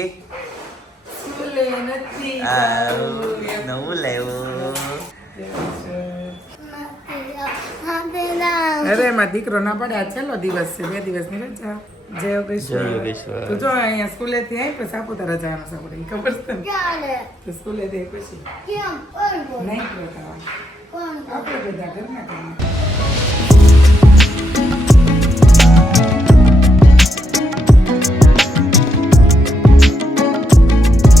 કે સ્કૂલે નથી નવું લાવ્યું. અરે મારો દીકરો ના પડે આ છેલ્લો દિવસ છે 2 દિવસની રજા. જય જય યોગેશ્વર. યોગેશ્વર. તું જો અહીંયા સ્કૂલેથી આવી પછી સાપુતારા જવાનું છે આપણે. ઈ ખબર છે ને? તો સ્કૂલેથી આવી પછી નહીં કરતા આપણે બધા ઘરના કામ.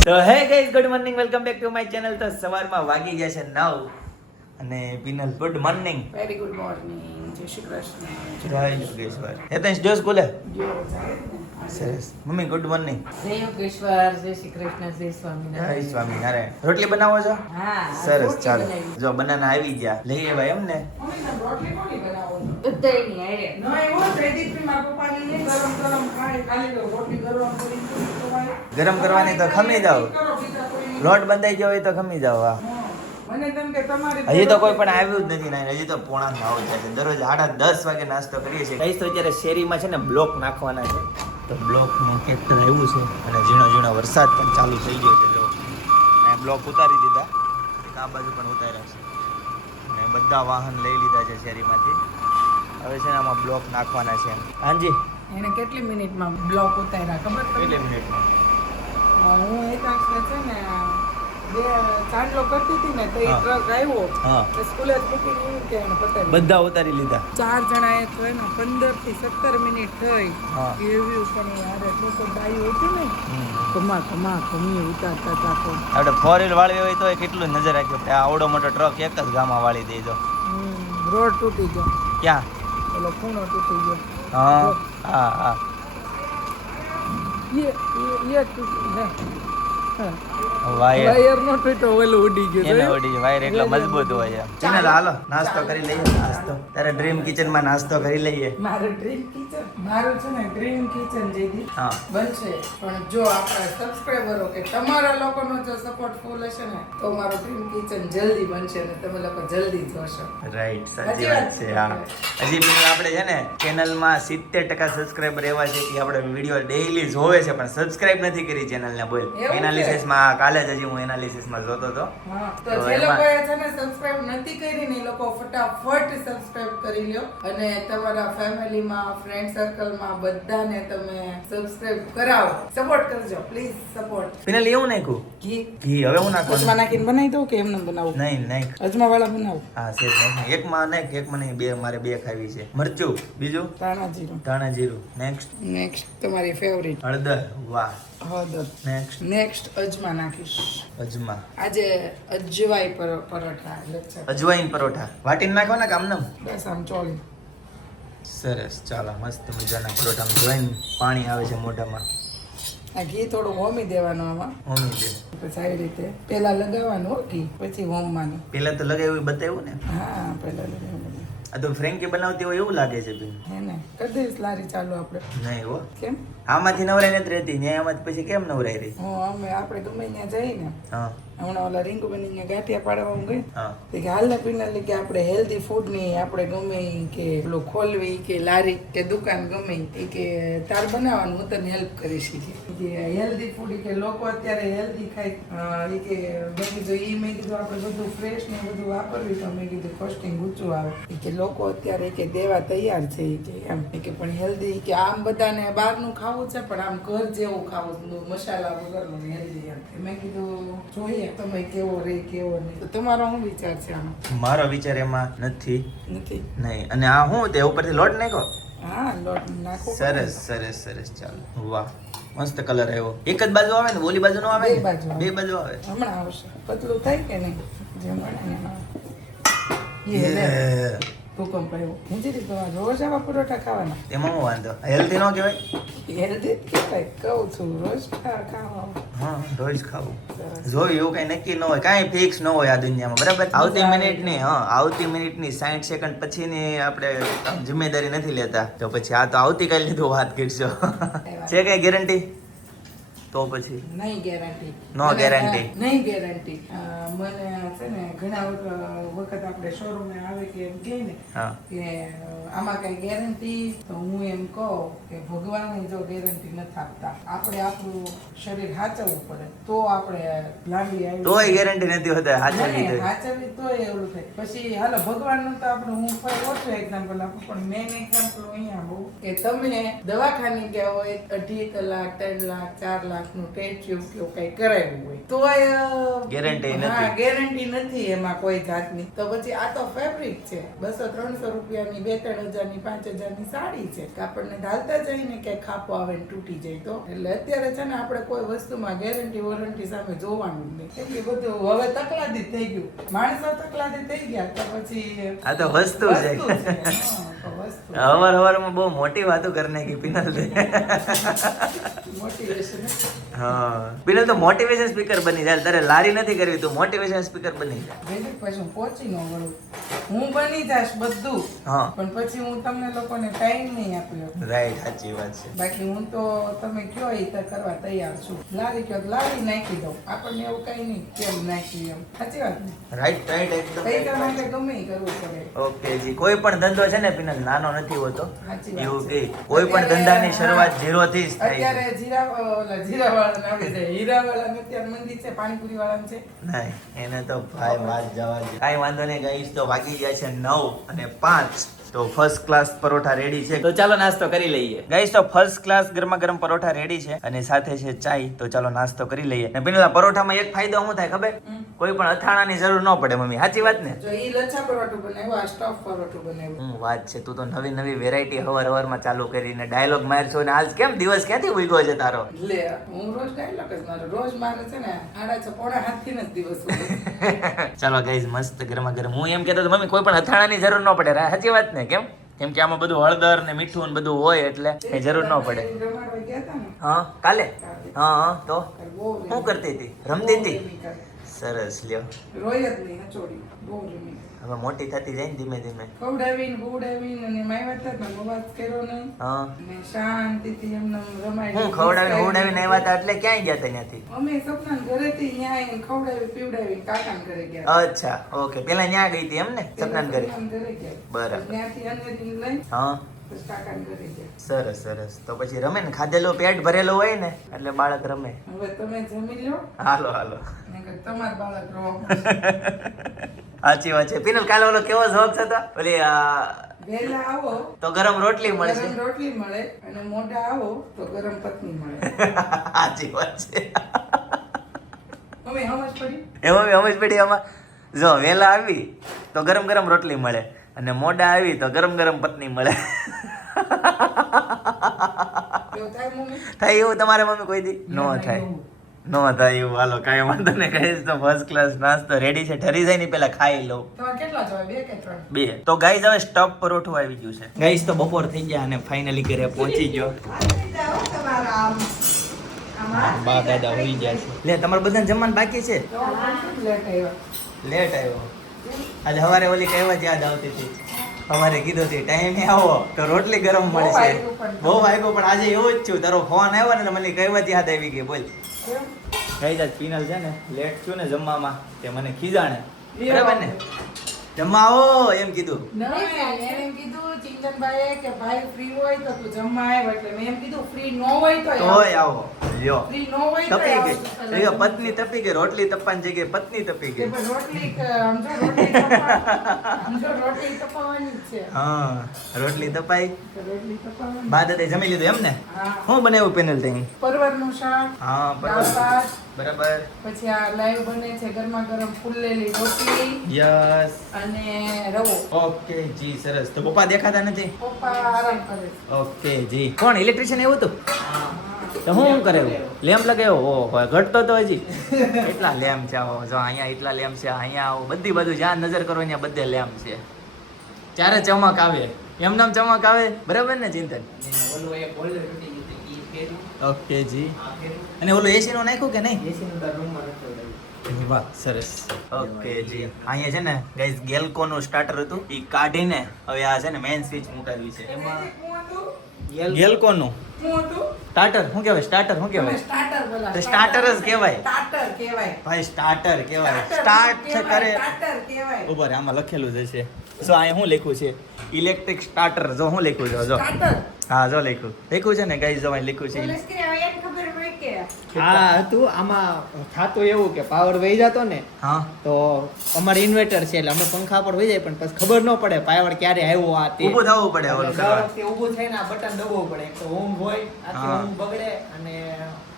તો hey guys, good morning, welcome back to my channel. તો સવારમાં વાગી ગયા છે 9 અને penal good morning. Very good morning. જય શ્રી કૃષ્ણ. જય યોગેશ્વર. હેતેશ જો સ્કૂલે. જો જાય ને. સરસ. Mummy good morning. જય યોગેશ્વર, જય શ્રી કૃષ્ણ, જય સ્વામિનારાયણ. જય સ્વામિનારાયણ. રોટલી બનાવો છો? હા, સરસ, રોટલી ચાલો. બનાવી. જો બનાના આવી ગયા, લઈએ ભાઈ એમ ને. મમ્મીને રોટલી કોની બનાવો છો? બધાયની હારે. ન એવો જયદીપની મારા પપ્પાની લે ગરમ ગરમ ખાય ખાલી તો રોટલી ગરમ કરી ખવાય. ગરમ કરવાની તો ખમી જાવ. કરો બીજા કોઈની. લોટ બંધાઈ ગયો હોય તો ખમી જાવ. હા. મને તેમ કે તમારી હજી તો કોઈ પણ આવ્યું જ નથી. હજી તો પોણા 9 થાય છે. દરરોજ 8:30 વાગે નાસ્તો કરીએ છીએ. કઈ તો અત્યારે શેરીમાં છે ને બ્લોક નાખવાના છે. તો બ્લોકનું ટ્રેક્ટર આવ્યું છે અને ઝીણો ઝીણો વરસાદ પણ ચાલુ થઈ ગયો છે. જો અહીંયા બ્લોક ઉતારી દીધા, એક આ બાજુ પણ ઉતાર્યા છે અને બધા વાહન લઈ લીધા છે શેરીમાંથી. હવે છે ને આમાં બ્લોક નાખવાના છે. હાજી, એને કેટલી મિનિટમાં બ્લોક ઉતાર્યા ખબર તમને? કેટલી મિનિટમાં? હું એક આંખે છે ને બે ચાંદલો કરતી હતી ને તો એ હા. ટ્રક આવ્યો હા, તો સ્કૂલે જ મૂકીને એવું કે એને પતાવી બધા ઉતારી લીધા. 4 જણાએ તો એને 15 થી 17 મિનિટ થઈ હા. એવી પણ યાર એટલું તો ડાયું હતું ને ઘમી ઉતારતા હતા તો આપણે 4 વ્હીલ વાળવી હોય તો કેટલું નજર રાખ્યો કે આ આવડો મોટો ટ્રક એક જ ગામમાં વાળી દેજો. રોડ તૂટી ગયો ક્યાં? પેલો ખૂણો તૂટી ગયો હા હા હા. એ તૂટી ને વાયર વાયર નો તૂટ્યો ઓલું ઉડી ગયું એને જોયું? ઓડી વાયર એટલો મજબૂત હોય છે. ચિનલ હાલો નાસ્તો કરી લઈએ. નાસ્તો તારે ડ્રીમ કિચન માં નાસ્તો કરી લઈએ. મારું ડ્રીમ કિચન મારું છે ને ડ્રીમ કિચન જેદી હા. બનશે પણ જો આપણા સબસ્ક્રાઇબરો કે તમારા લોકોનો જો સપોર્ટ ફૂલ હશે ને તો મારું ડ્રીમ કિચન જલ્દી બનશે અને તમે લોકો જલ્દી જોશો. રાઈટ, સાચી સાચી વાત વાત છે. છે. હા, હજી પણ આપણે છે ને ચેનલમાં 70% સબસ્ક્રાઇબર એવા છે કે આપણે વિડીયો ડેઈલી જોવે છે પણ સબસ્ક્રાઇબ નથી કરી ચેનલને. બોલ એવું છે? એનાલિસિસમાં કાલે જ હજી હું એનાલિસિસમાં જોતો હતો. હા તો તો જે એમાં- લોકોએ છે ને સબસ્ક્રાઇબ નથી કરી ને એ લોકો ફટાફટ સબસ્ક્રાઇબ કરી લ્યો અને તમારા ફેમિલીમાં ફ્રેન્ડ સર્કલમાં બધાને તમે સબસ્ક્રાઇબ કરાવો. સપોર્ટ કરજો પ્લીઝ સપોર્ટ. પિનલ એવું નાખ્યું ઘી ઘી. હવે હું અજમા નાખવાનું? નાખીને બનાવી દઉં કે એમને બનાવું? નહીં નહીં. અજમા વાળા બનાવું. હા સેજ નાખ. એકમાં નાખ, એકમાં નહીં. બે મારે બે ખાવી છે. મરચું, બીજું ધાણા જીરું. ધાણા જીરું, નેક્સ્ટ નેક્સ્ટ તમારી ફેવરિટ હળદર. વાહ. હળદર. નેક્સ્ટ અજમા નાખીશ. અજમા. આજે અજવાઈ પરોઠા લચ્છા અજવાઈન પરોઠા વાટીને નાખવાના કે આમને? બસ આમ ચોળી. સરસ, ચાલો. મસ્ત મજાના પરોઠામાં જોઈને પાણી આવે છે મોઢામાં. આ ઘી થોડું હોમી દેવાનું આમાં હોમી દે. પછી આવી રીતે પેલા લગાવવાનું હો ઘી પછી હોમવાનું. પેલા તો લગાવ્યું બતાવ્યું ને. હા પેલા લગાવવાનું આ તો ફ્રેન્કી બનાવતી હોય એવું લાગે છે બેન. હે ને કરી દઈશ લારી ચાલુ આપણે. નહીં હો, કેમ આમાંથી નવરાઈ નથી રહેતી ને આમાંથી પછી કેમ નવરાઈ રહી? અમે આપણે ગમે ત્યાં જઈએ ને હા હમણાં ઓલા રીંગુ બની ગાંઠિયા પાડવા હું ગઈ હા. તો કે હાલ ને પીને કે આપણે હેલ્ધી ફૂડ ની આપણે ગમે ઈ કે પેલું ખોલવી કે લારી કે દુકાન ગમે ઈ કે તાર બનાવવાનું હું તને હેલ્પ કરીશ ઈ કે હેલ્ધી ફૂડ કે લોકો અત્યારે હેલ્ધી ખાય ઈ કે મેં કીધું આપણે બધું ફ્રેશ ને બધું વાપરવી તો મેં કીધું કોસ્ટિંગ ઊંચું આવે ઈ કે લોકો અત્યારે કે દેવા તૈયાર છે ઈ કે એમ ઈ કે પણ હેલ્ધી કે આમ બધાને બહારનું ખાવું છે પણ આમ ઘર જેવું ખાવું મસાલા વગરનું હેલ્ધી એમ મેં કીધું જોઈએ તમે કેવો રે કેવો નહીં તો તમારો શું વિચાર છે આનો? મારો વિચાર એમાં નથી. નથી. નહીં. અને આ શું તે ઉપરથી લોટ નાખ્યો? હા લોટ નાખો. સરસ સરસ સરસ. ચાલો. વાહ, મસ્ત કલર આવ્યો. એક જ બાજુ આવે ને, ઓલી બાજુ નો આવે બે ને? બાજુ આવે. બે બાજુ આવે. હમણાં આવશે પતલું થાય કે નહીં જેમ બને એમ આવે. લે Yeah. ભૂકંપ આવ્યો હિંચરી તો રોજ આવા પરોઠા ખાવાના એમાં હું વાંધો? હેલ્ધી નો કહેવાય? હેલ્ધી કહેવાય કહું છું રોજ ખાવા હા, રોજ ખાવું. સરસ. જોયું એવું કઈ નક્કી ન હોય, કાંઈ ફિક્સ ન હોય આ દુનિયામાં, બરાબર? આવતી મિનિટની આવતી મિનિટની 60 સેકન્ડ પછીની આપણે આમ જિમ્મેદારી નથી લેતા. તો પછી આ તો આવતીકાલની તો વાત કરશો. છે કઈ ગેરંટી? તો પછી નહીં ગેરંટી. No guarantee. નહીં ગેરંટી. મને છે ને ઘણા વખત આપણે શોરૂમે આવે કે એમ કહે ને હા કે આમાં કઈ ગેરંટી તો હું એમ કહું કે ભગવાન જો ગેરંટી નથી આપતા, આપણે આપણું શરીર સાચવવું પડે તો આપણે લાંબી આયુ તોય ગેરંટી નથી હોતા હાચવી તો. સાચવવી તોય એવું થાય. પછી હાલો ભગવાનનું તો આપણે હું ફરી ઓછું એક્ઝામ્પલ આપું, પણ મેન એક્ઝામ્પલ અહીંયા આપું કે તમે દવાખાને ગયા હોય 2.5 કલાક 3 લાખ 4 લાખનું ટેસ્ટ ટ્યુબ કે કઈ કરાવ્યું હોય તોય ગેરંટી નથી. હા, ગેરંટી નથી એમાં કોઈ જાતની. તો પછી આ તો ફેબ્રિક છે, 200-300 રૂપિયાની 2-3 હજારની 5 હજારની સાડી છે, કાપડને ઢાલતા જઈને કે ખાપો આવે ને તૂટી જાય તો. એટલે અત્યારે છે ને આપણે કોઈ વસ્તુમાં ગેરંટી વોરંટી સામે જોવાનું જ નહીં. એટલી બધું હવે તકલાદી થઈ ગયું, માણસો તકલાદી થઈ ગયા તો પછી આ તો વસ્તુ છે. હા, તો વસ્તુ હવારમાં બહુ મોટી વાતો કરી નાખી પિનલ તે. મોટિવેશન. હા પિનલ તો મોટિવેશન સ્પીકર બની જાય. તારે લારી નથી કરવી, તું મોટિવેશન સ્પીકર બની જાય. બેઝિક પછી હું પહોંચી ન વળું, હું બની જાશ બધું, હા પણ પછી હું તમને લોકોને ટાઈમ નહીં આપ્યો. રાઈટ, સાચી વાત છે. બાકી હું તો તમે કયો એ તો કરવા તૈયાર છું. લારી કયો તો લારી નાખી દઉં, આપણને એવું કઈ નહીં કેમ નાખી એમ. સાચી વાત ને? રાઈટ રાઈટ એકદમ પૈસા right. માટે ગમે ઈ કરવું પડે. ઓકે જી, કોઈ પણ ધંધો છે ને પિનલ નાનો નથી હોતો. સાચી વાત એવું છે. કે કોઈ પણ ધંધાની શરૂઆત ઝીરો થી જ થાય છે. અત્યારે જીરાવાળાને આવી જાય. હીરાવાળાને અત્યારે મંદી છે, પાણીપુરી વાળાને છે. નહીં એને તો ભાઈ વાત જવા દે. કાંઈ વાંધો નહીં ગાઈસ, તો વાગી ગયા છે 9:05. તો ફર્સ્ટ ક્લાસ પરોઠા રેડી છે, તો ચાલો નાસ્તો કરી લઈએ. ગાઈસ તો ફર્સ્ટ ક્લાસ ગરમા ગરમ પરોઠા રેડી છે અને સાથે છે ચાય. તો ચાલો નાસ્તો કરી લઈએ. ને પેલા પરોઠામાં એક ફાયદો શું થાય ખબર? કોઈ પણ અથાણાની જરૂર ન પડે મમ્મી. સાચી વાત ને? જો ઈ લચ્છા પરોઠું બનાવ્યું, આ સ્ટફ પરોઠું બનાવ્યું. વાત છે. તું તો નવી નવી વેરાયટી હવારમાં ચાલુ કરીને ડાયલોગ મારશો ને આજ કેમ દિવસ ક્યાંથી ઉગ્યો છે તારો? લે હું રોજ ડાયલોગ જ મારું. રોજ મારે છે ને 6:30 થી જ દિવસ હોય. ચાલો ગાઈઝ મસ્ત ગરમા ગરમ. હું એમ કહેતો હતો મમ્મી કોઈ પણ અથાણાની જરૂર ન પડે. સાચી વાત ને? કેમ કેમ કે આમાં બધું હળદર ને મીઠું ને બધું હોય એટલે કઈ જરૂર ન પડે. રમાડવા ગયા હતા ને, હા કાલે? હા હા તો બહુ શું કરતી હતી? રમતી હતી? સરસ લ્યો. રોય જ નહીં, હચોડી બહુ રમી. હવે મોટી થતી જાય ને ધીમે ધીમે. ખવડાવીને અને માય વાત ને અવાજ કર્યો નહીં હા અને શાંતિથી એમને રમાડી. હું ખવડાવીને આવ્યા હતા એટલે ક્યાંય ગયા હતા ત્યાંથી? અમે સપનાને ઘરેથી ન્યા આવીને ખવડાવી પીવડાવી કાકાને ઘરે ગયા. અચ્છા ઓકે, પેલા ત્યાં ગઈ હતી એમ ને સપનાન ઘરે? સપનાને ઘરે ગયા. બરાબર. ત્યાંથી અનેરી લઈ હા પછી કાકાને ઘરે ગયા. સરસ સરસ. તો પછી રમે ને, ખાધેલું પેટ ભરેલું હોય ને એટલે બાળક રમે. હવે તમે જમી લો હાલો હાલો. ને તમાર બાળક રહો. સાચી વાત છે. પિનલ કાલે ઓલો કેવો શોખ હતો? ઓલી વહેલા આવો તો ગરમ રોટલી મળશે. ગરમ રોટલી મળે અને મોઢા આવો તો ગરમ પત્ની મળે. સાચી વાત છે. હવે સમજ પડી? એમાં બી સમજ પડી આમાં. જો વહેલા આવી તો ગરમ ગરમ રોટલી મળે અને મોડા આવી તો ગરમ ગરમ પત્ની મળે. એવું થાય મમ્મી? થાય એવું તમારે મમ્મી કોઈ દી? નો થાય. નો થાય એવું. હાલો કાંઈ વાંધો નહીં. કહીશ તો ફર્સ્ટ ક્લાસ નાસ્તો રેડી છે. ઠરી જાય ને પેલા ખાઈ લઉં. તમારે કેટલા જવાય? 2 કે 3? 2. તો ગાઈઝ હવે સ્ટફ પરોઠું આવી ગયું છે. ગાઈઝ તો બપોર થઈ ગયા અને ફાઇનલી ઘરે પહોંચી ગયો. બા દાદા હોઈ ગયા છે. લે તમારે બધાને જમવાનું બાકી છે? લેટ આવ્યો. આજે સવારે ઓલી કહેવત યાદ આવતી હતી. સવારે કીધું હતી ટાઈમે આવો તો રોટલી ગરમ મળશે. બહુ વાગ્યો પણ આજે એવું જ થયું. તારો ફોન આવ્યો ને એટલે મને કહેવત યાદ આવી ગઈ. બોલ કઈ જાત પિનલ છે ને લેટ થયું ને જમવામાં તે મને ખીજાણે. બરાબર ને? જમવા આવો એમ કીધું. એને કીધું ચિંતનભાઈએ કે ભાઈ ફ્રી હોય તો તું જમવા આવ. એટલે મેં એમ કીધું ફ્રી ન હોય તો તોય આવો. લ્યો ફ્રી ન હોય તો તપી ગઈ. એ પત્ની તપી ગઈ. રોટલી તપવાની જગ્યાએ પત્ની તપી ગઈ. રોટલી રોટલી તપાવવાની જ છે. હા રોટલી તપાઈ. રોટલી તપાવવાની. બા દાદા જમી લીધું એમ ને? હા. શું બનાવ્યું પેનલ તેની? પરવરનું શાક, હા દાળ બરાબર ભાત, બરાબર. પછી આ લાઈવ બને છે ગરમા ગરમ ફૂલેલી રોટલી યસ. અને રવો. ઓકે જી સરસ. તો પપ્પા દેખાતા નથી? પપ્પા આરામ કરે છે. ઓકે જી. કોણ ઇલેક્ટ્રિશિયન એવું હતું? તો હું કરે લેમ્પ લગાવ્યો? ઓહો ઘટતો તો હજી. કેટલા લેમ્પ છે? આવો જો અહીંયા એટલા લેમ્પ છે, અહીંયા આવો બધી બાજુ જ્યાં નજર કરો ત્યાં બધે લેમ્પ છે. ત્યારે ચમક આવે. એમનામ ચમક આવે. બરાબર ને ચિંતન? ઓકે જી. અને ઓલું એસી નું નાખ્યું કે નહીં? વાહ સરસ. ઓકે જી. અહીંયા છે ને ગાઈસ ગેલકો નું સ્ટાર્ટર હતું ઈ કાઢીને હવે આ છે ને મેઇન સ્વિચ મુકાવી છે. ગેલકો નું શું હતું? સ્ટાર્ટર શું કહેવાય? સ્ટાર્ટર શું તમે કહેવાય? સ્ટાર્ટર બોલા. તો સ્ટાર્ટર જ કહેવાય. સ્ટાર્ટર કહેવાય. ભાઈ સ્ટાર્ટર કહેવાય. સ્ટાર્ટર સ્ટાર્ટ કહેવાય, કરે સ્ટાર્ટર કહેવાય. ઉપર આમાં લખેલું જ હશે. જો અહીંયા શું લખ્યું છે ઇલેક્ટ્રિક સ્ટાર્ટર જો શું લખ્યું છે જો સ્ટાર્ટર હા જો લખ્યું છે ને ગાઈસ જો અહીં લખ્યું છે પોલીસ કે હવે એને ખબર હોય કે આ હતું આમાં થતું એવું કે પાવર વહી જતો ને હા તો અમારે ઇન્વર્ટર છે એટલે અમે પંખા પર વહી જાય પણ પછી ખબર ન પડે પાવર ક્યારે આવ્યો આ તે ઊભું થવું પડે ઓલું દર કરવા વખતે ઊભું થઈને આ બટન દબાવવું પડે એક તો ઊંઘ હોય આખી હા. ઊંઘ બગડે અને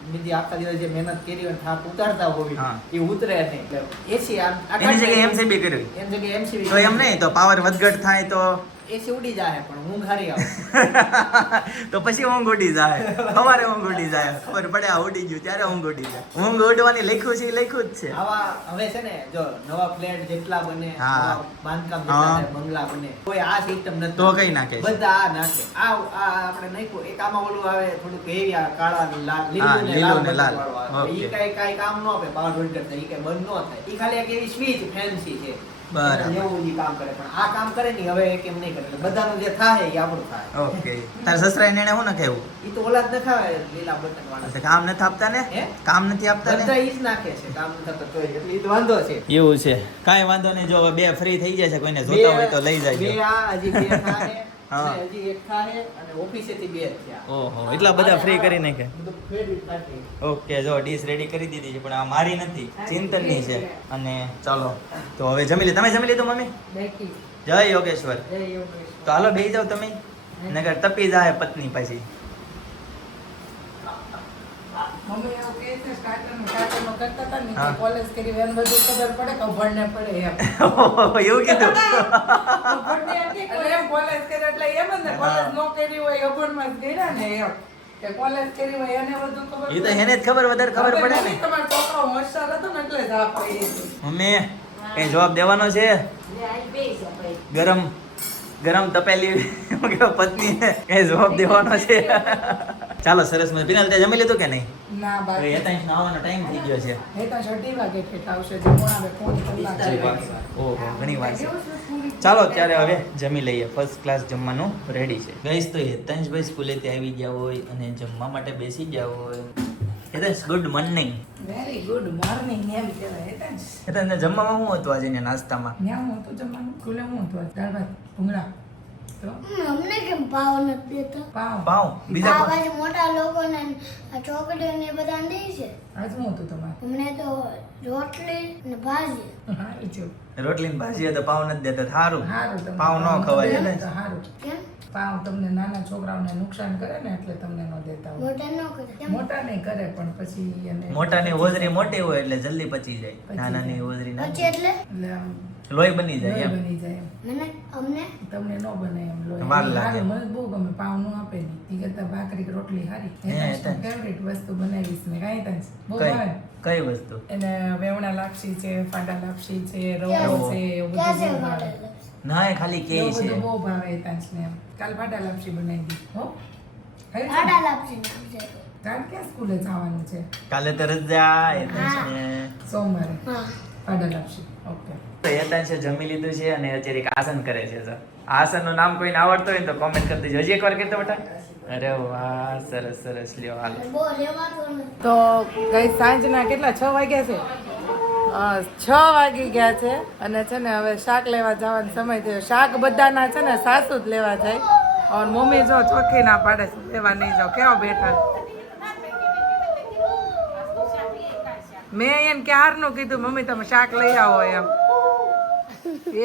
બીજી આખા દિવસ જે મહેનત કરી હોય થાક ઉતારતા હોય હા. એ ઉતરે નહીં એટલે એસી એની જગ્યાએ એમસીબી કર્યું એમ જગ્યાએ એમસીબી તો એમ નહીં તો પાવર વધઘટ થાય તો એસી ઉડી જાય પણ ઊંઘ હારી આવે તો પછી ઊંઘ ઉડી જાય અમારે ઊંઘ ઉડી જાય ખબર પડે આ ઉડી ગયું ત્યારે ઊંઘ ઉડી જાય ઊંઘ ઉડવાની લખ્યું છે એ લખ્યું જ છે આવા હવે છે ને જો નવા ફ્લેટ જેટલા બને હા. નવા બાંધકામ હા. જેટલા થાય, બંગલા બને કોઈ આ સિસ્ટમ નથી તો કઈ નાખે છે? બધા આ નાખે આ આપણે નાખ્યું એક આમાં ઓલું આવે થોડુંક હેવી આ કાળા ને લાલ હા, લીલું ને લીલું ને લાલ લાલ. બધું વાળું આવે. ઓકે. ઈ કાંઈ કામ ન આપે પાવર હોલ્ડર ઈ કાંઈ બંધ ન થાય ઈ ખાલી એક એવી સ્વિચ ફેન્સી છે બરાબર. એવું ઈ કામ કરે પણ આ કામ કરે નહીં હવે કેમ નહીં કરે એટલે બધાનું જે થાય એ આપણું થાય ઓકે તાર સસરાએ એને શું નાખે એવું ઈ તો ઓલા જ નખાવે લીલા બટન વાળા એટલે કામ નથી આપતા ને હે? કામ નથી આપતા બધા ને ઈ જ નાખે છે કામ નથી થતું તોય એટલે ઈ તો વાંધો છે એવું છે કાંઈ વાંધો નહીં જો હવે બે ફ્રી થઈ જાય છે કોઈને જોતા હોય તો લઈ બે જાય આ હજી બે થાહે, હા. અને હજી એક થાહે, અને ઓફિસેથી બે થયા. ઓહો એટલા બધા ફ્રી કરી નાખે બધું credit પાર્ટી. ઓકે જો ડીશ રેડી કરી દીધી છે પણ આ મારી નથી ચિંતનની છે અને ચાલો તો હવે જમી લે તમે જમી લીધું મમ્મી બેકી જય યોગેશ્વર જય યોગેશ તો હાલો બેસી જાવ તમે નગર તપી જાય પત્ની પછી મમ્મી એવું કહે છે સ્ટાર્ટરનું કરતા હતા ને હા. કે કોલેજ કરી એને બધું ખબર પડે કે ભણને પડે એમ એવું કીધું ભણને એમ કે એટલે એમ કોલેજ કરી એટલે એમ જ ને કોલેજ હા. નો કરી હોય અભણમાં જ ગયા ને એમ કે કોલેજ કરી હોય એને બધું ખબર એ તો એને જ ખબર વધારે ખબર પડે ને તમારો છોકરો હોશિયાર હતો ને એટલે જ આ પડી હતી. મમ્મી કઈ જવાબ દેવાનો છે લે આઈ બેસ ભાઈ ગરમ ગરમ તપેલી શું કહેવાય, પત્નીને કઈ જવાબ દેવાનો છે ચાલો સરસ મજા બિનાલ તે જમી લીધું કે નહીં ના હવે બાકી યતાંશ નાવાનો ટાઈમ થઈ ગયો છે એ તો 6 વાગે ઠેઠ આવશે જે મોણાવે ફોન કલાક ઓહો ઘણી વાર છે ચાલો ત્યારે હવે જમી લઈએ ફર્સ્ટ ક્લાસ જમવાનું રેડી છે ગઈશ તો હેતાંશભાઈ સ્કૂલેથી આવી ગયા હોય અને જમવા માટે બેસી ગયા હોય Hetansh good morning very good morning એમ કહેવાય હતા જ હેતાંશને જમવામાં શું હતું આજે અહીંયા નાસ્તામાં ન્યા હું હતું જમવાનું ખુલે હું હતું આજ દાળ ભાત ભૂંગળા તો અમને કેમ ભાવ નથી દેતા પાવ પાઉં બીજા આ કોણ? બાજુ મોટા લોકોને આ છોકરીઓને એ બધાને દે છે આજ હું હતું તમારે અમને તો રોટલી ને ભાજી હારું છું રોટલી ને ભાજી હોય તો પાવ નથી દેતા સારું હારું તમને પાવ ન ખવાય દે ને ને તો હારું કેમ પાવ તમને નાના છોકરાઓને નુકસાન કરે ને એટલે તમને ન દેતા હોય મોટા ન કરે કેમ મોટા નહીં કરે પણ પછી એને મોટાની હોજરી મોટી હોય એટલે જલ્દી પચી જાય પચી નાનાની જાય. હોજરી પછી નાની એટલે એટલે આમ લોહી બની જાય લોહી એમ બની જાય એમ મને અમને તમને ન બને એમ લોહી વાર લાગે. હારું, મને બહુ ગમે પાવ નો આપે નહીં ઈ કરતા ભાખરી કે રોટલી હારી હે, તને? ફેવરિટ વસ્તુ બનાવીશ ને કાંઈ તને બહુ કઈ ભાવે કઈ વસ્તુ એને વેવણા લાપસી છે ફાટા લાપસી છે રવો ક્યાં? છે એવું ક્યાં છે બધું બહુ માટે ભાવે. ના એ ખાલી કે એવું છે બધું બહુ ભાવે તાંસને એમ કાલ ફાટા લાપસી બનાવી દી હો ખાઈ લે? આડા લાપસી નામ છે કાલ ક્યાં સ્કૂલે જવાનું છે કાલે તો રજા હેતાંશને સોમવારે હા ફાટા લાપસી ઓકે તો હેતાંશે જમી લીધું છે અને અત્યારે એક આસન કરે છે સર આસનનું નામ કોઈને આવડતું હોય ને તો કોમેન્ટ કરી દેજો હજી એકવાર કહેતો બેટા અરે વાહ સરસ સરસ લ્યો હાલો બહુ લેવાતું નથી તો ગઈ સાંજના કેટલા 6 વાગ્યા છે 6 વાગી ગયા છે અને છે ને હવે શાક લેવા જવાનો સમય થયો શાક બધાના છે ને સાસુ જ લેવા જાય અને મમ્મી જો ચોખ્ખી ના પાડે છે લેવા નહીં જાઓ કેવા બેઠા મેં એને ક્યારનું કીધું મમ્મી તમે શાક લઈ આવો એમ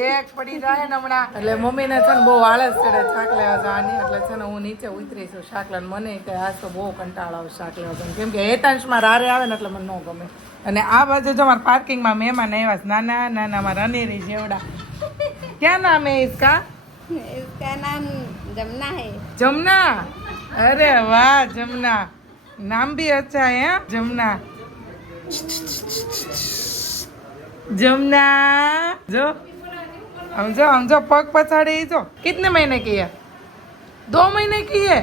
એક પડી જાય ને હમણાં એટલે મમ્મીને છે ને બહુ આળસ ચડે શાક લેવા જવાની એટલે છે ને હું નીચે ઉતરી છું શાક લઈને મને કે આજ તો બહુ કંટાળો આવે શાક લેવા જવાનું કેમ કે હેતાંશમાં રારે આવે ને એટલે મને ન ગમે અને આ બાજુ જો મારા પાર્કિંગમાં મહેમાન આવ્યા છે નાના નાના મારા અનેરી જેવડા ક્યાં નામ હે इसका इसका नाम जमुना है जमुना अरे वाह जमुना नाम भी अच्छा है हाँ? जमुना जमुना जो हम जो पग पछाड़े ही जो कितने महीने की है 2 महीने की है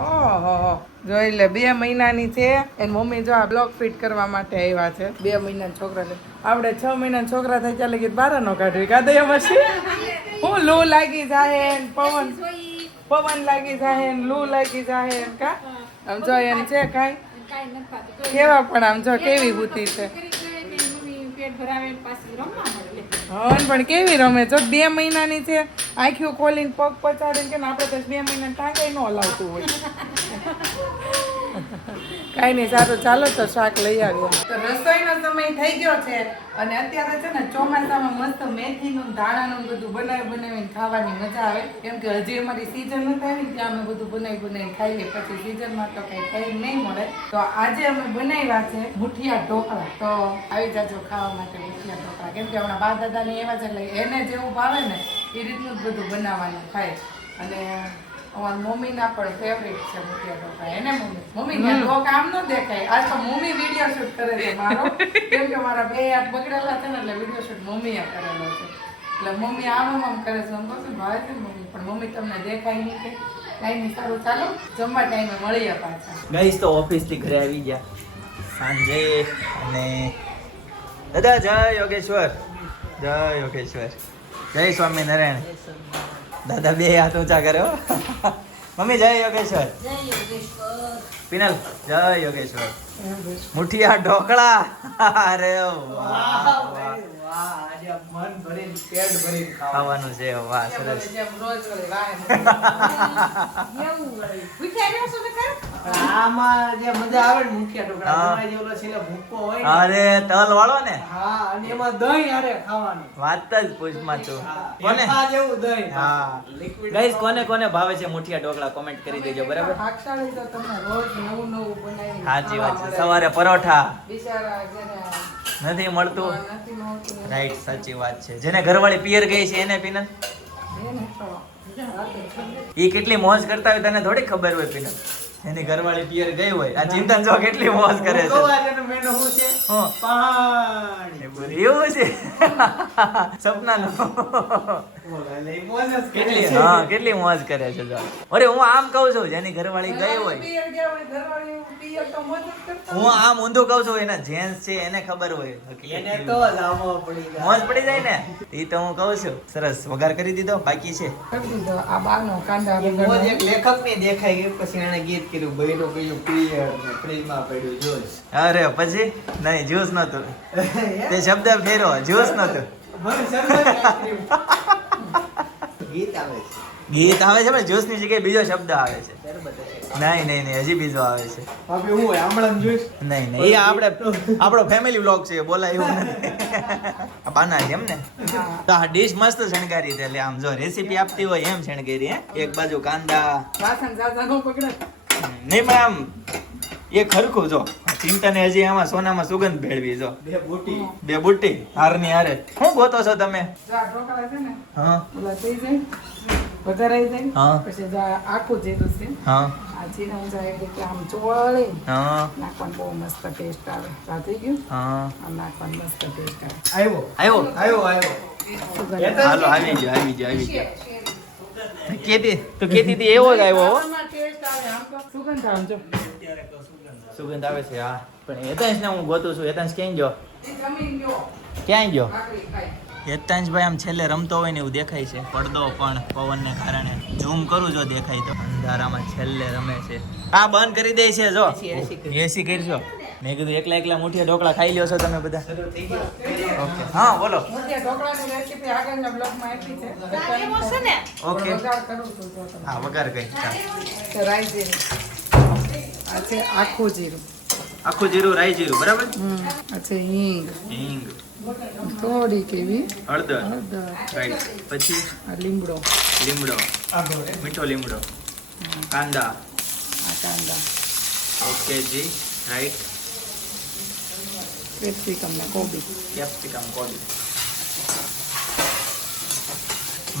ઓહો જોઈ લે 2 મહિનાની છે એની મમ્મી જો આ બ્લોક ફિટ કરવા માટે આવ્યા છે 2 મહિનાના છોકરા છે આપણે 6 મહિનાના છોકરા થાય ચાલે કે બહાર નો કાઢવી કાદે એમ હશે હું લૂ લાગી જાય ને પવન લાગી જાય ને લૂ લાગી જાય ને કા આમ જો એમ છે કાઈ કેવા પણ આમ જો કેવી બુદ્ધિ છે હા પણ કેવી રમે તો 2 મહિનાની છે આંખો ખોલીને પગ પચાડીને કે આપણે તો 2 મહિના ટાંકાઈ ન હલાવતું હોય કાંઈ નહીં સારું ચાલો તો શાક લઈ આવ્યા તો રસોઈનો સમય થઈ ગયો છે અને અત્યારે છે ને ચોમાસામાં મસ્ત મેથીનું ધાણાનું બધું બનાવીને ખાવાની મજા આવે કેમ કે હજી અમારી સીઝન નથી આવી ને ત્યાં અમે બધું બનાવીને ખાઈએ પછી સીઝનમાં તો કંઈ ટાઈમ નહીં મળે તો આજે અમે બનાવ્યા છે મુઠિયા ઢોકળા તો આવી જાજો ખાવા માટે મુઠિયા ઢોકળા કેમ કે હમણાં બા દાદાને એવા છે એટલે એને જેવું ભાવે ને એ રીતનું જ બધું બનાવવાનું થાય અને અમારા મમ્મીના પણ ફેવરિટ છે મુઠિયા ઢોકળા એને મમ્મી ત્યાં લોક આમ ન દેખાય આજ તો મમ્મી વિડીયો શૂટ કરે છે મારો કેમ કે મારા 2 હાથ બગડેલા છે ને એટલે વિડીયો શૂટ મમ્મીએ કરેલો છે એટલે મમ્મી આમ કરે છે હું કહું છું ભાવે છે મમ્મી પણ મમ્મી તમને દેખાય નહીં કે કાંઈ નહીં સારું ચાલો જમવા ટાઈમે મળીએ પાછા ગઈશ તો ઓફિસથી ઘરે આવી ગયા સાંજે અને દાદા જય યોગેશ્વર જય સ્વામિનારાયણ દાદા 2 હાથ ઊંચા કર્યો મમ્મી જય યોગેશ્વર જય યોગેશ્વર. પિનલ જય યોગેશ્વર મુઠિયા ઢોકળા અરે વાહ મન ભરીને પેટ ભરીને ખાવાનું છે વાહ સરસ જેમ રોજ વળી વાહે એવું વળી. પૂછ્યા રહ્યો છો તો ખરા? આમાં જે મજા આવે ને મુખ્ય ઢોકળા હા. તમારે જે ઓલો છેલ્લે ભૂકો હોય ને અરે તલ વાળો ને હા અને એમાં દહીં હારે ખાવાનું વાત જ પૂછમાં તું કોને એમાં જેવું દહીં હા Liquid ગાઈસ કોને ભાવે છે મુઠિયા ઢોકળા કોમેન્ટ કરી દેજો બરાબર ભાગશાળી તો તમને રોજ નવું બનાવીને સાચી વાત છે ખાવા મળે. સવારે પરોઠા બિચારા જેને નથી મળતું નથી મળતું રાઈટ સાચી વાત છે જેને ઘરવાળી પિયર ગઈ છે એને પિનલ એને તો રાતે ઈ કેટલી મોજ કરતા હોય તને થોડી ખબર હોય પિનલ એની ઘરવાળી પિયર ગઈ હોય આ ચિંતન જો કેટલી મોજ કરે છે ભૂકો આજનો મેનુ શું છે હા. પાણી એવું છે સપનાનો બોલો એટલે ઈ મોજ જ કરે કેટલી છે. હા કેટલી મોજ કરે છે જો અરે હું આમ કહું છું જેની ઘરવાળી ગઈ હોય પિયર ગયા હોય ઘરવાળી પિયર તો મોજ જ કરતા હું આમ ઊંધું કહું છું એના જેન્ટ્સ છે એને ખબર હોય એને તો જ આવો પડી જાય મોજ પડી જાય ને ઈ તો હું કહું છું સરસ વઘાર કરી દીધો બાકી છે કરી દીધો આ બારનો કાંદા એ મોજ વગરનો. એક લેખક ની દેખાઈ ગઈ પછી એને ગીત કીધું બૈરો કયું પિયર ને ફ્રીજમાં પડ્યું જોશ અરે પછી નહીં જ્યુસ નતું તે શબ્દ ફેરો જ્યુસ નતું મને શરબત આઈસ્ક્રીમ. ગીત આવે છે ગીત આવે છે પણ જ્યુસ ની જગ્યાએ બીજો શબ્દ આવે છે શરબત હશે. નહીં હજી બીજો આવે છે હવે હું હોય આમળાનું જોઈશ નહીં એ આપણો ફેમિલી વ્લોગ છે બોલાય એવું નથી આ બાના છે એમ ને તો આ ડીશ મસ્ત શણગારી છે એટલે આમ જો રેસીપી આપતી હોય એમ શણગારી હે એક બાજુ કાંદા વાસણ ઝાઝા નો પકડે નહીં પણ આમ એ ખરખું જો ચિંતાને હજી આમાં સોનામાં સુગંધ ભેળવી જો બે બુટી બે બુટ્ટી હારની હારે શું ગોતો છો તમે જો આ ઢોકળા છે ને હા ઓલા થઈ જાય વઘારાઈ જાય હા. પછી જો આ આખું જીરું છે હા આ જીરું જાય એટલે આમ ચોળી હા નાખવાનું બહુ મસ્ત ટેસ્ટ આવે તો આ થઈ ગયું હા આમ નાખવાનું મસ્ત ટેસ્ટ આવે આવ્યો આવ્યો સુગંધ આવે. હાલો આવી ગયો તું કેતી હતી એવો જ આવ્યો હો આમાં ટેસ્ટ આવે આમ તો સુગંધ આવે જો સુગંધ આવે છે હા પણ હેતાંશ ને હું ગોતું છું હેતાંશ ક્યાં ગયો એ જમીન ગયો ક્યાં ગયો ભાખરી ખાય હેતાંશભાઈ આમ છેલ્લે રમતો હોય ને એવું દેખાય છે પડદો પણ પવનને કારણે ઝૂમ કરું જો દેખાય તો અંધારામાં છેલ્લે રમે છે આ બંધ કરી દે છે જો એસી કરજો મેં કીધું એકલા મુઠિયા ઢોકળા ખાઈ લ્યો છો તમે બધા ઓકે હા બોલો મુઠિયા ઢોકળાની રેસીપી આગળના બ્લોગમાં આપી છે એવો છે ને? ઓકે વઘાર કરું છું જો તમે. હા વઘાર કઈ તો રાઈ જીરું આ છે આખું જીરું આખું જીરું રાઈ જીરું બરાબર આ છે હિંગ હિંગ થોડીક એવી હળદર હળદર રાઈટ પછી આ લીમડો લીમડો મીઠો લીમડો કાંદા આ કાંદા ઓકે જી રાઈટ કેપ્સિકમ ને કોબી કેપ્સિકમ કોબી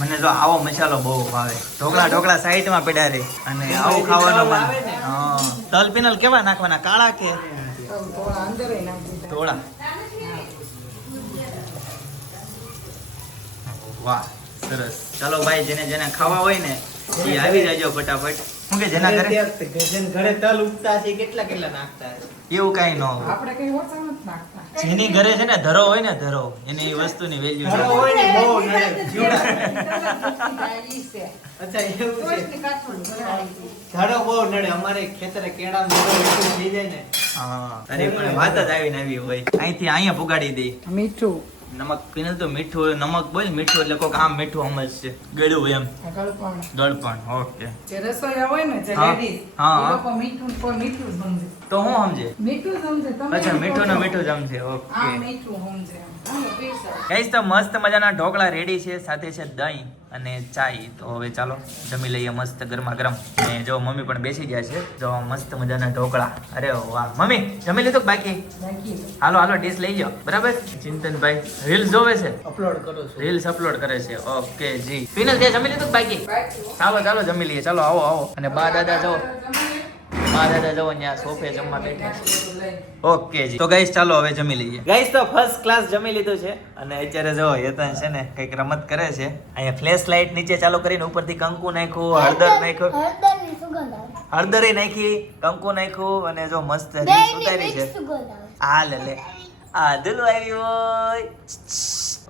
મને જો આવો મસાલો બહુ ભાવે ઢોકળા સાઈડમાં પડ્યા રહે અને આવું ખાવાનો મન હા તલ પિનલ કેવા નાખવાના કાળા કે તો થોડા અંદર નાખી દીધા ધોળા વાહ સરસ ચાલો ભાઈ જેને ખાવા હોય ને એ આવી જાજો ફટાફટ શું કે જેના ઘરે ગજન ઘરે તલ ઉગતા છે કેટલા નાખતા હશે? એવું કઈ ન હોય આપણે કઈ ઓછા નથી નાખતા જેની ઘરે છે ને ધરો હોય ને ધરો એને એ વસ્તુની વેલ્યુ ઘરો હોય ને બહુ નડે જીવડા. ઈ છે અચ્છા એવું છે ટોચની કાચું ભરાઈ ગયું. ઝાડો બહુ નડે અમારે ખેતરે કેળા એટલું થઈ જાય ને હા તારી પણ વાત જ આવીને આવી હોય અહીંથી અહીંયા પુગાડી દે મીઠું નમક પીને તો મીઠું નમક બોલ મીઠું એટલે કોક આમ મીઠું સમજશે ગળ્યું એમ આ ગળપણ. ગળપણ ઓકે જે રસોઈયા હોય ને જે હા. ladies, હા, એ હા. લોકો મીઠું સમજે. તો હું સમજે મીઠું સમજે તમે અચ્છા મીઠું ને કહો. મીઠું જમશે આ ઓકે મીઠું સમજે. હાલો, પીરસો. ગાઈસ તો મસ્ત મજાના ઢોકળા રેડી છે સાથે છે દહીં અને ચાય તો હવે ચાલો જમી લઈએ મસ્ત ગરમા ગરમ અને જો મમ્મી પણ બેસી ગયા છે જો મસ્ત મજાના ઢોકળા અરે વાહ મમ્મી જમી લીધું કે બાકી નાખી દો. હાલો હાલો ડીશ લઈ જાઓ બરાબર ચિંતનભાઈ રીલ્સ જોવે છે અપલોડ કરું છું રીલ્સ અપલોડ કરે છે ઓકે જી પિનલ તે જમી લીધું કે બાકી બાકી. ચાલો ચાલો જમી લઈએ ચાલો આવો આવો અને બા દાદા જો જમાડે? બા દાદા જો ત્યાં સોફે જમવા બેઠા છે બધું લઈ. ઓકે જી તો ગાઈસ ચાલો હવે જમી લઈએ ગાઈસ તો ફર્સ્ટ ક્લાસ જમી લીધું છે અને અત્યારે જો યતન છે ને કઈક રમત કરે છે અહીંયા ફ્લેશ લાઇટ નીચે ચાલુ કરીને ઉપરથી કંકુ નાખ્યું હળદર નાખ્યું હળદરની સુગંધ આવે. હળદરે નાખી કંકુ નાખ્યું અને જો મસ્ત રીલ્સ બેયની ઉતારી છે mix સુગંધ આવે. આ લે લે આ દુલુ આવ્યો હોય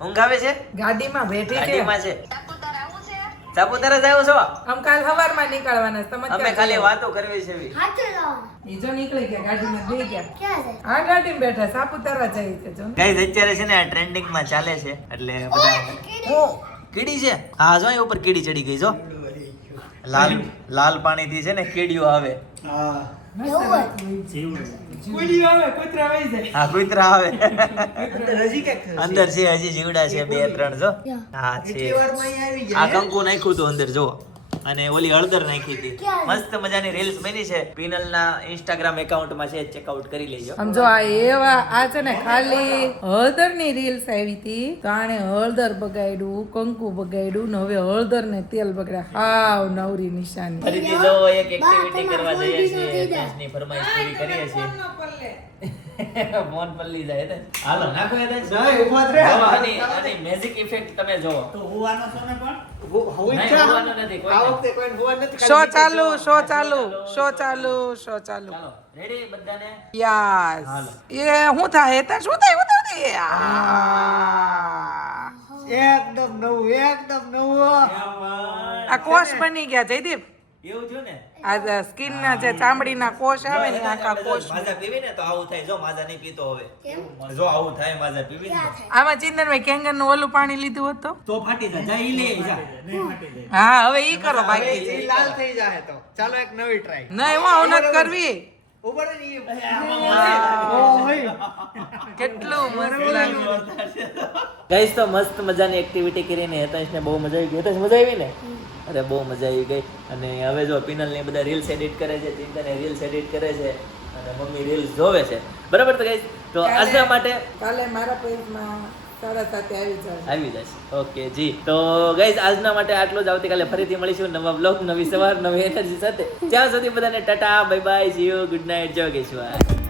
ઊંઘ આવે છે ગાડીમાં બેઠી છે ગાડીમાં છે સાપુતારા જ આવ્યો છો આમ કાલ સવારમાં નીકળવાના છે. તમે અમે ક્યાં ખાલી જાઓ? વાતો કરવી છે એવી. હાથે લાવવાનું. ઈ જો નીકળી ગયા ગાડીમાં બે ગયા ક્યાં છે? આ ગાડીમાં બેઠા સાપુતારા જાય છે જો. ગાઈસ અત્યારે છે ને આ ટ્રેન્ડિંગ માં ચાલે છે એટલે ઓય, બધા કીડી. ઓ કીડી છે હા જો અહીં ઉપર કીડી ચડી ગઈ જો લાલ લાલ પાણીથી છે ને કીડીઓ આવે હા એવું જ. કુડી આવે કૂતરા વહી જાય. હા કુતરા આવે અંદર હજી ક્યાંક અંદર છે હજી જીવડા છે 2-3 જો હા છે એટલી વારમાં અહીં આવી આ જાય કંકુ નાખ્યું હતું અંદર જો અને ઓલી હળદર નાખી હતી ક્યાં? મસ્ત મજાની રીલ્સ બની છે પિનલના ઇન્સ્ટાગ્રામ એકાઉન્ટમાં છે ચેકઆઉટ કરી લેજો આમ જો આ એવા આ છે ને ખાલી હળદરની રીલ્સ આવી હતી તો આણે હળદર બગાડ્યું કંકુ બગાડ્યું ને હવે હળદર ને તેલ બગાડ્યા હાવ નવરી નિશાની ફરીથી જો એક એક્ટિવિટી બા, કરવા તમારા જઈએ ફોન છીએ બીજો દેશની ફરમાઈશ પૂરી કરીએ છીએ ફોન પલ્લી જાય ને હાલો નાખો એ જાય, ઊભા જ રહે. આની મેજિક ઇફેક્ટ તમે જોવો તો હોવાનો છો ને પણ હોય નહીં, છે આમ. હોવાનો નથી, કોઈ આ નહીં. વખતે કોઈને હોવાનું નથી, શો ખાલી ચાલુ નીચે શો ચાલુ શો ચાલુ શો ચાલુ ચાલો રેડી બધાને યસ હાલો. એ હું થાય એ શું થાય હું થાય આ. એકદમ નવું એકદમ નવું આ કોષ બની ગયા જયદીપ એવું થયું ને આ સ્કિન ના જે ચામડીના કોષ આવે ને આખા કોષ માજા પીવી ને તો આવું થાય જો માજા નહીં પીતો હવે કેમ? જો આવું થાય માજા પીવી ને ક્યાં થાય? આમાં ચિંતનભાઈ કેંગર નું ઓલું પાણી લીધું હતું તો ફાટી જાય જા ઈ લે જા નહીં ફાટી જાય. હા હવે ઈ કરો બાકી હવે છે ઈ લાલ થઈ જાય તો ચાલો એક નવી ટ્રાય નહીં હું આવું નથી કરવી ઉપર જ ઈ ઓય કેટલું મસ્ત લાગે ગાઈસ તો મસ્ત મજાની એક્ટિવિટી કરીને હેતાંશને બહુ મજા આવી ગઈ હેતાંશ મજા આવી ને અરે બહુ મજા આવી ગઈ અને હવે જો પિનલ ને બધા રીલ્સ એડિટ કરે છે ચિંતને રીલ્સ એડિટ કરે છે અને મમ્મી રીલ્સ જોવે છે બરાબર તો ગાઈસ તો આજના માટે કાલે મારા પેજમાં તારા સાથે આવી જાય આવી જશે ઓકે જી તો ગાઈસ આજના માટે આટલું જ આવતીકાલે ફરીથી મળીશું નવા બ્લોગ નવી સવાર નવી એનર્જી સાથે ત્યાં સુધી બધાને Tata bye bye see you good night જય ગેશ્વર